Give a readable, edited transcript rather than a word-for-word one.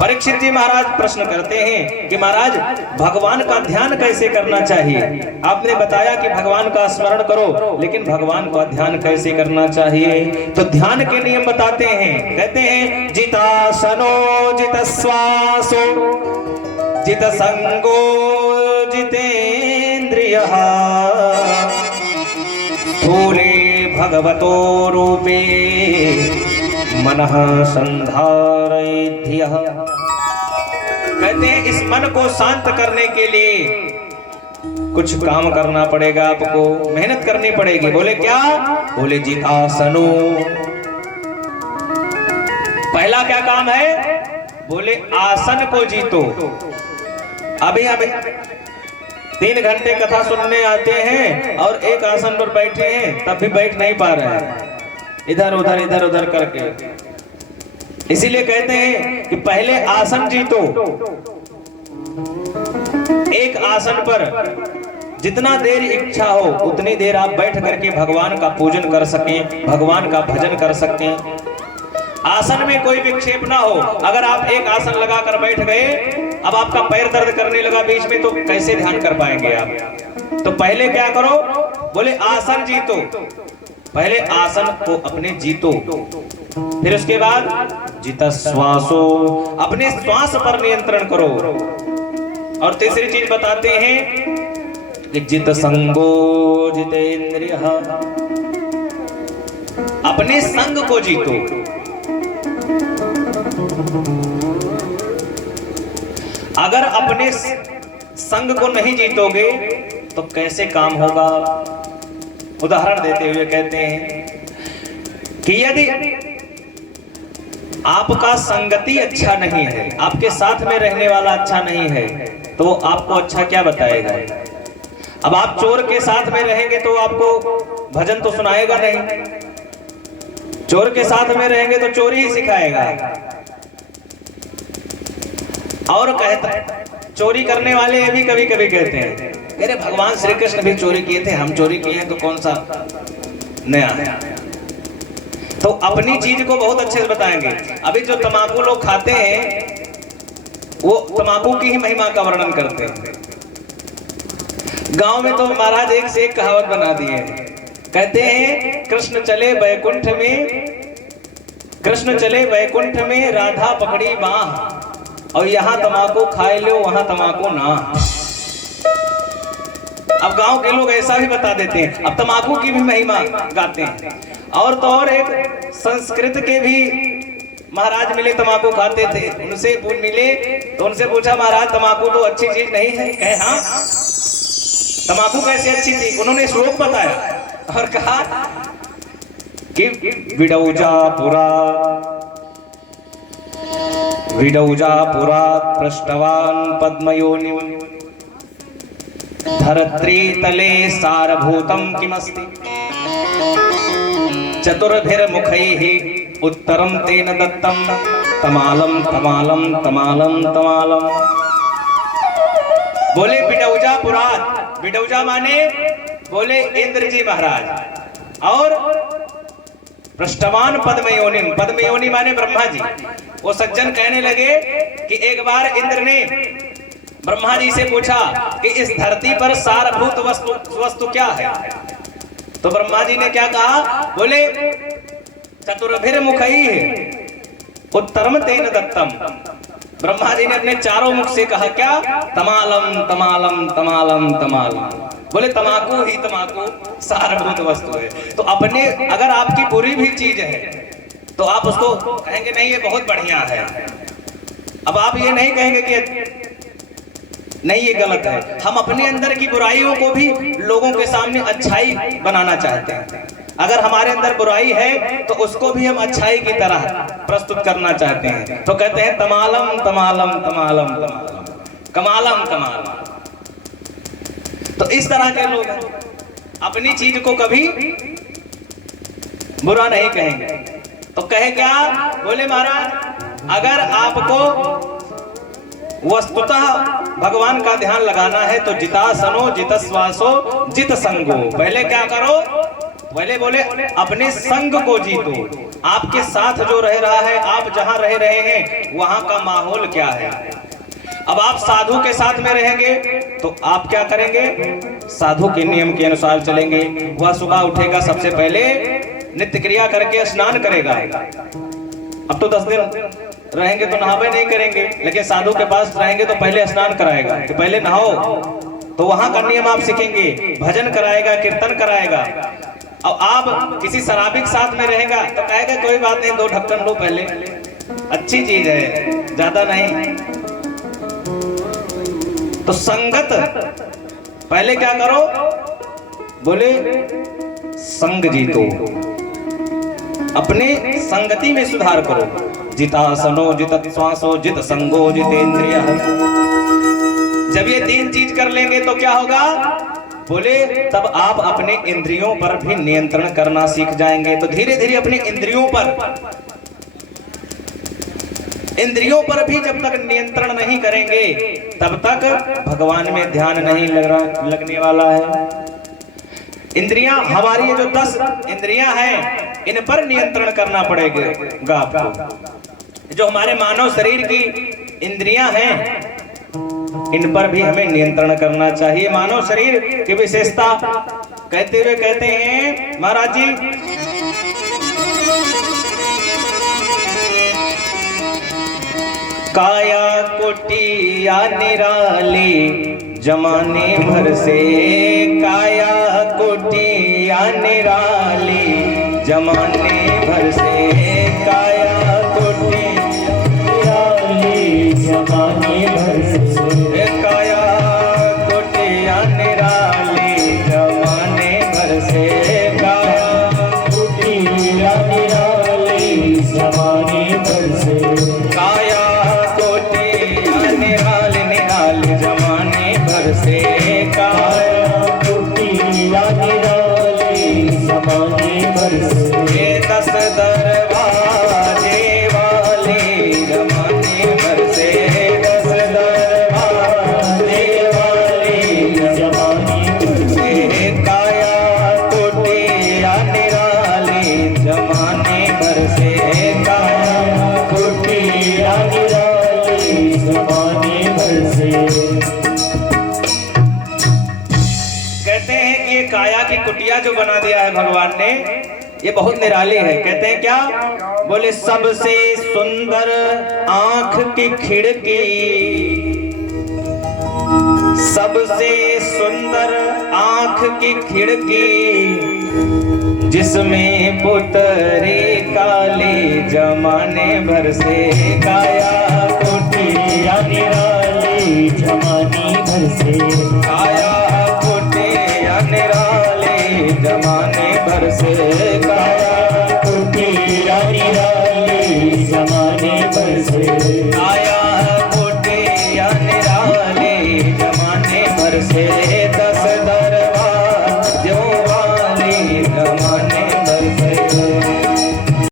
परीक्षित जी महाराज प्रश्न करते हैं कि महाराज भगवान का ध्यान कैसे करना चाहिए। आपने बताया कि भगवान का स्मरण करो, लेकिन भगवान का ध्यान कैसे करना चाहिए? तो ध्यान के नियम बताते हैं। कहते हैं जितासनो जितश्वासो जितसंगो जितेन्द्रियः स्थूले भगवतो रूपे मनः संधारयेद्यः। कहते हैं इस मन को शांत करने के लिए कुछ काम करना पड़ेगा, आपको मेहनत करनी पड़ेगी। बोले क्या? बोले जितासनो। पहला क्या काम है? बोले आसन को जीतो। अभी हम 3 घंटे कथा सुनने आते हैं और एक आसन पर बैठे हैं, तब भी बैठ नहीं पा रहे हैं, इधर उधर करके। इसीलिए कहते हैं कि पहले आसन जीतो। एक आसन पर जितना देर इच्छा हो उतनी देर आप बैठ करके भगवान का पूजन कर सकें, भगवान का भजन कर सकें। आसन में कोई विक्षेप ना हो। अगर आप एक आसन लगाकर बैठ गए, अब आपका पैर दर्द करने लगा बीच में, तो कैसे ध्यान कर पाएंगे आप? तो पहले क्या करो? बोले आसन जीतो। पहले आसन को अपने जीतो, फिर उसके बाद जितश्वासो, अपने श्वास पर नियंत्रण करो। और तीसरी चीज बताते हैं कि जितसंगो जितेन्द्रियः, अपने संग को जीतो। अगर अपने संग को नहीं जीतोगे तो कैसे काम होगा? उदाहरण देते हुए कहते हैं कि यदि आपका संगति अच्छा नहीं है, आपके साथ में रहने वाला अच्छा नहीं है, तो आपको अच्छा क्या बताएगा? अब आप चोर के साथ में रहेंगे तो आपको भजन तो सुनाएगा नहीं। चोर के साथ में रहेंगे तो चोरी ही सिखाएगा। और कहता चोरी करने वाले भी कभी कभी कहते हैं अरे भगवान श्री कृष्ण भी चोरी किए थे, हम चोरी किए हैं तो कौन सा नया है। तो अपनी चीज को बहुत अच्छे से बताएंगे। अभी जो तंबाकू लोग खाते हैं वो तंबाकू की ही महिमा का वर्णन करते हैं। गांव में तो महाराज एक से एक कहावत बना दिए हैं। कहते हैं कृष्ण चले वैकुंठ में राधा पकड़ी बाह, और यहाँ तंबाकू खाए लो वहां तंबाकू ना। अब गांव के लोग ऐसा भी बता देते हैं। अब तंबाकू की भी महिमा गाते हैं। और तो और एक संस्कृत के भी महाराज मिले, तंबाकू खाते थे, उनसे मिले तो उनसे पूछा महाराज तंबाकू तो अच्छी चीज नहीं है? कहे हाँ, तंबाकू कैसे अच्छी थी? उन्होंने श्लोक बताया और कहा कि विडौजा पुरा पृष्ठवान पद्मयोनि धरत्री तले सारभूतम किमस्ति चतुर्भिर्मुखैः उत्तरम तेन दत्तम तमालम तमालम तमालम तमालम। बोले बिडौजा पुरात, बिडौजा माने बोले इंद्र जी महाराज, और पृष्ठवान पद्मयोनि, पद्मयोनि माने ब्रह्मा जी। वो सज्जन कहने लगे कि एक बार इंद्र ने ब्रह्मा जी से पूछा कि इस धरती पर सारभूत वस्तु क्या है? तो ब्रह्मा जी ने क्या कहा? बोले चतुर्भिर्मुखैः उत्तरम तेन दत्तम। ब्रह्मा जी ने अपने चारों मुख से कहा क्या? तमालम तमालम तमालम तमालम। बोले तमाकू ही तमाकू सारभूत वस्तु है। तो अपने अगर आपकी बुरी भी चीज है तो आप उसको कहेंगे नहीं ये बहुत बढ़िया है। अब आप ये नहीं कहेंगे कि नहीं ये गलत है। हम अपने अंदर की बुराइयों को भी लोगों के सामने अच्छाई बनाना चाहते हैं। अगर हमारे अंदर बुराई है तो उसको भी हम अच्छाई की तरह प्रस्तुत करना चाहते हैं। तो कहते हैं तमालम तमालम तमालम तमालम कमालम कमालम। तो इस तरह के लोग अपनी चीज को कभी बुरा नहीं कहेंगे। तो कहे क्या? बोले महाराज अगर आपको वस्तुतः भगवान का ध्यान लगाना है तो जितासनो जितश्वासो जित संगो। पहले क्या करो? पहले बोले अपने संग को जीतो। आपके साथ जो रह रहा है, आप जहां रह रहे हैं वहां का माहौल क्या है। अब आप साधु के साथ में रहेंगे तो आप क्या करेंगे, साधु के नियम के अनुसार चलेंगे। वह सुबह उठेगा, सबसे पहले नित्य क्रिया करके स्नान करेगा। अब तो 10 दिन रहेंगे तो नहावे नहीं करेंगे, लेकिन साधु के पास रहेंगे तो पहले स्नान कराएगा कि पहले नहाओ, तो वहां का नियम आप सीखेंगे। भजन कराएगा, कीर्तन कराएगा। अब आप किसी शराबी के साथ में रहेगा तो कहेगा कोई बात नहीं, 2 ढक्कन लो पहले, अच्छी चीज है, ज्यादा नहीं। तो संगत पहले क्या करो, बोले संग जीतो, अपने संगति में सुधार करो। जितासनो जित श्वासो जित संगो जितेंद्रिय। जब ये 3 चीज कर लेंगे तो क्या होगा, बोले तब आप अपने इंद्रियों पर भी नियंत्रण करना सीख जाएंगे। तो धीरे धीरे अपने इंद्रियों पर भी जब तक नियंत्रण नहीं करेंगे तब तक भगवान में ध्यान नहीं लगने वाला है। इंद्रियां हमारी, जो 10 इंद्रियां हैं, इन पर नियंत्रण करना पड़ेगा आपको। जो हमारे मानव शरीर की इंद्रियां हैं, इन पर भी हमें नियंत्रण करना चाहिए। मानव शरीर की विशेषता कहते हुए कहते हैं महाराज जी, काया कोटिया निराली जमाने भर से, काया कोटिया निराली जमाने भर से, काया कोटिया निराली जमाने भर से, काया कोटिया निराली जमाने भर से, काया कोटिया निराली जमाने भर से, काया कोटिया निराली निराली जमाने भर से, काया कोटिया निराली जमाने भर से, 10 दरवाजे वाले जमाने भर से, 10 दरवाजे वाले जमाने भर से, काया कोटिया निराली जमाने भर से, काया कोटिया निराली जमाने भर से। कहते हैं कि ये काया की कुटिया जो बना दिया है भगवान ने, ये बहुत निराली है। कहते हैं क्या, बोले सबसे सुंदर आंख की खिड़की, सबसे सुंदर आंख की खिड़की, जिसमें पुतरे काले जमाने भर से, काया कोटिया निराली जमाने भर से, काया कोटिया निराली जमाने भर से, काया कोटिया निराली जमाने भर से, काया कोटिया निराली जमाने भर से।